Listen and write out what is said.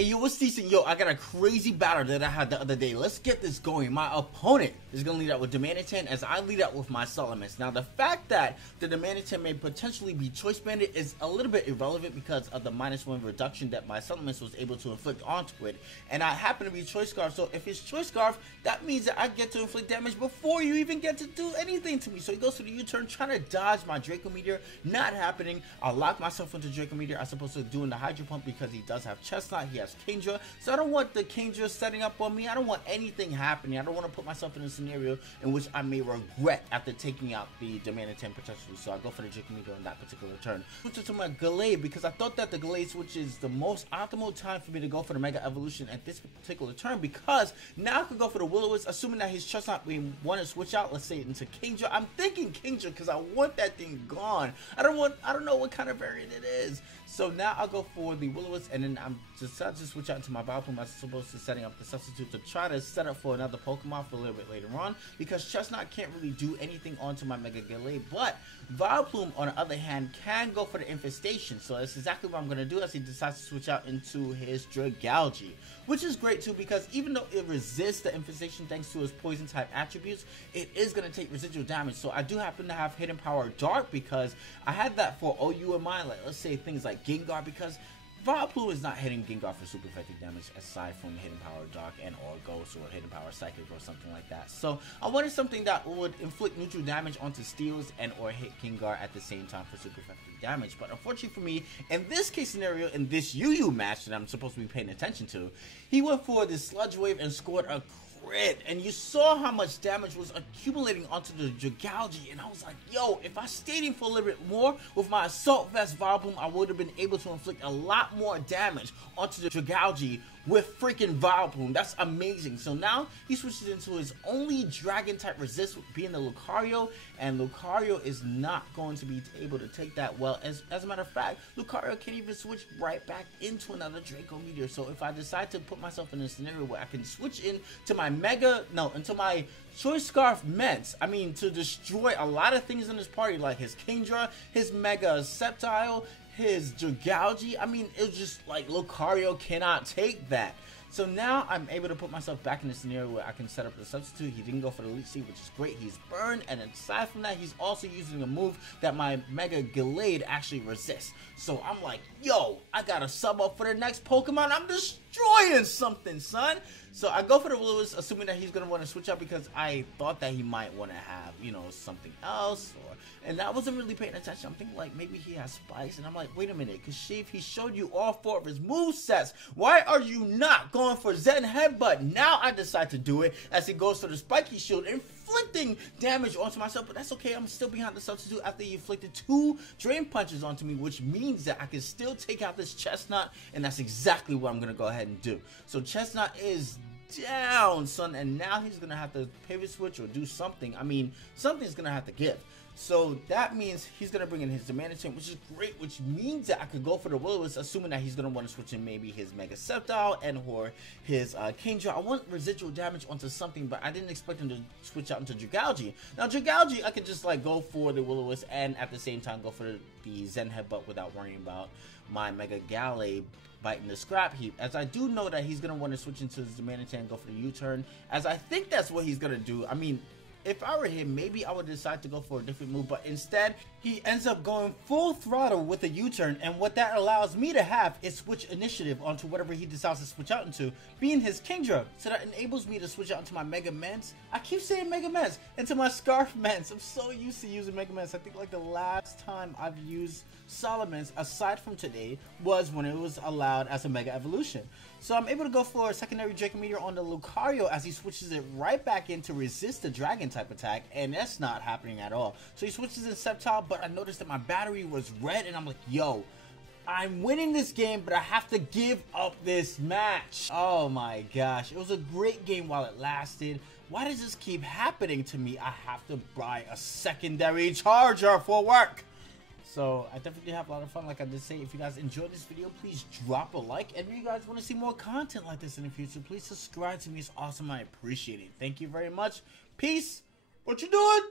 Hey, yo, what's decent? Yo, I got a crazy battle that I had the other day. Let's get this going. My opponent is going to lead out with Demanding 10 as I lead out with my Solomons. Now, the fact that the Demanding 10 may potentially be Choice Banded is a little bit irrelevant because of the -1 reduction that my Solomons was able to inflict onto it. And I happen to be Choice Scarf, so if it's Choice Scarf, that means that I get to inflict damage before you even get to do anything to me. So he goes to the U-turn, trying to dodge my Draco Meteor. Not happening. I lock myself into Draco Meteor. I'm supposed to do in the Hydro Pump because he does have Chestnut. He has Kingdra, so I don't want the Kingdra setting up on me. I don't want anything happening. I don't want to put myself in a scenario in which I may regret after taking out the Demanding 10 potentially. So I go for the Draco Meteor in that particular turn. Switch it to my Gallade because I thought that the Gallade switch is the most optimal time for me to go for the Mega Evolution at this particular turn, because now I could go for the Will-O-Wisp, assuming that his Chestnut we want to switch out, let's say into Kingdra. I'm thinking Kingdra because I want that thing gone. I don't know what kind of variant it is. So now I'll go for the Will-O-Wisp, and then I'm decided to switch out into my Vileplume as opposed to setting up the substitute to try to set up for another Pokemon for a little bit later on, because Chestnut can't really do anything onto my Mega Gallade. But Vileplume, on the other hand, can go for the Infestation. So that's exactly what I'm going to do as he decides to switch out into his Dragalge, which is great too, because even though it resists the Infestation thanks to his Poison type attributes, it is going to take residual damage. So I do happen to have Hidden Power Dark because I had that for OU in mind, like let's say things like Gengar, because Vileplume is not hitting Gengar for super effective damage aside from Hidden Power Dark and or Ghost or Hidden Power Psychic or something like that. So I wanted something that would inflict neutral damage onto Steels and or hit Gengar at the same time for super effective damage. But unfortunately for me, in this case scenario, in this UU match that I'm supposed to be paying attention to, he went for this Sludge Wave and scored a crit, and you saw how much damage was accumulating onto the Dragalge, and I was like, yo, if I stayed in for a little bit more with my Assault Vest Vileplume, I would have been able to inflict a lot more damage onto the Dragalge with freaking Vileplume. That's amazing. So now he switches into his only dragon type resist, being the Lucario, and Lucario is not going to be able to take that well. As a matter of fact, Lucario can't even switch right back into another Draco Meteor. So if I decide to put myself in a scenario where I can switch into my into my Choice Scarf Ments, I mean, to destroy a lot of things in this party, like his Kingdra, his Mega Sceptile, his Dragalge, I mean, it was just like Lucario cannot take that. So now I'm able to put myself back in a scenario where I can set up the substitute. He didn't go for the Leech Seed, which is great. He's burned, and aside from that, he's also using a move that my Mega Gallade actually resists. So I'm like, yo, I gotta sub up for the next Pokemon. I'm destroying something, son. So I go for the Will-O-Wisp, assuming that he's gonna want to switch out because I thought that he might want to have, you know, something else, and I wasn't really paying attention. I'm thinking like maybe he has Spikes, and I'm like, wait a minute, because Sheev, he showed you all 4 of his movesets. Why are you not going for Zen Headbutt? Now I decide to do it as he goes for the Spiky Shield, inflicting damage onto myself, but that's okay. I'm still behind the substitute after he inflicted 2 Drain Punches onto me, which means that I can still take out this Chestnut, and that's exactly what I'm going to go ahead and do. So Chestnut is down, son, and now he's going to have to pivot switch or do something. I mean, something's going to have to give. So that means he's going to bring in his Demanding 10, which is great, which means that I could go for the Will-O-Wisp, assuming that he's going to want to switch in maybe his Mega Sceptile and or his Kingdra. I want residual damage onto something, but I didn't expect him to switch out into Dragalge. Now, Dragalge, I could just like go for the Will-O-Wisp and at the same time go for the Zen Headbutt without worrying about my Mega Gallade biting the scrap heap, as I do know that he's going to want to switch into his Demanding 10 and go for the U-turn, as I think that's what he's going to do. I mean, if I were him, maybe I would decide to go for a different move, but instead, he ends up going full throttle with a U-turn, and what that allows me to have is switch initiative onto whatever he decides to switch out into, being his Kingdra. So that enables me to switch out into my Mega Ments. I keep saying Mega Ments, into my Scarf Ments. I'm so used to using Mega Ments. I think like the last time I've used Solomons, aside from today, was when it was allowed as a Mega Evolution. So I'm able to go for a secondary Draco Meteor on the Lucario as he switches it right back in to resist the Dragon type attack, and that's not happening at all. So he switches in Sceptile, but I noticed that my battery was red, and I'm like, yo, I'm winning this game, but I have to give up this match. Oh my gosh, it was a great game while it lasted. Why does this keep happening to me? I have to buy a secondary charger for work. So I definitely have a lot of fun. Like I did say, if you guys enjoyed this video, please drop a like. And if you guys want to see more content like this in the future, please subscribe to me. It's awesome. I appreciate it. Thank you very much. Peace. What you doing?